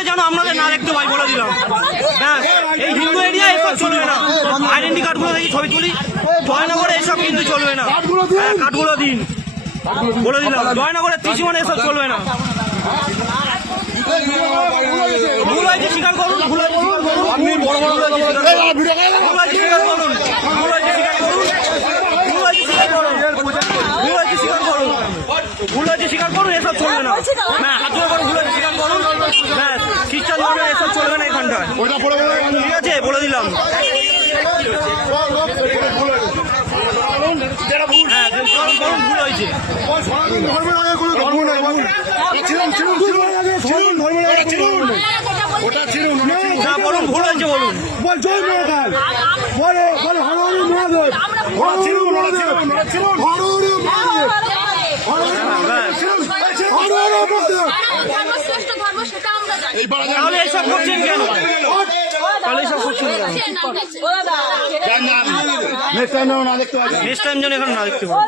সময় যেন আপনাদের না দেখতে পাই বলে দিলাম। ব্যাস, এই হিন্দু এরিয়া এসব চলবে না। আইডেন্টি কার্ডগুলো দেখি ছবি তুলি, জয়নগরে এসব কিন্তু চলবে না। কার্ডগুলো দিন বলে দিলাম, জয়নগরের ত্রিসীমানে এসব চলবে না। ভুল হয়েছে স্বীকার করুন, ভুল হয়েছে স্বীকার করুন, ভুল হয়েছে স্বীকার করুন, ভুল হয়েছে স্বীকার করুন, ভুল হয়েছে স্বীকার করুন, ভুল হয়েছে স্বীকার করুন, ভুল হয়েছে স্বীকার করুন, এসব চলবে না। হ্যাঁ, হাত ধরে করুন, ভুল হয়েছে স্বীকার করুন। ব্যাস, খ্রিস্টান ধর্মের এসব চলবে না এখানটায়, ঠিক আছে বলে দিলাম। হ্যাঁ, করুন, ভুল হয়েছে। না বলুন, ভুল হয়েছে বলুন। জয় মহাকাল বলে বলে হরহরি মহাদেব, তাহলে এসব করছেন কেন? তাহলে এসব করছেন কেন? নেক্সট টাইম যেন এখানে না দেখতে পাবো।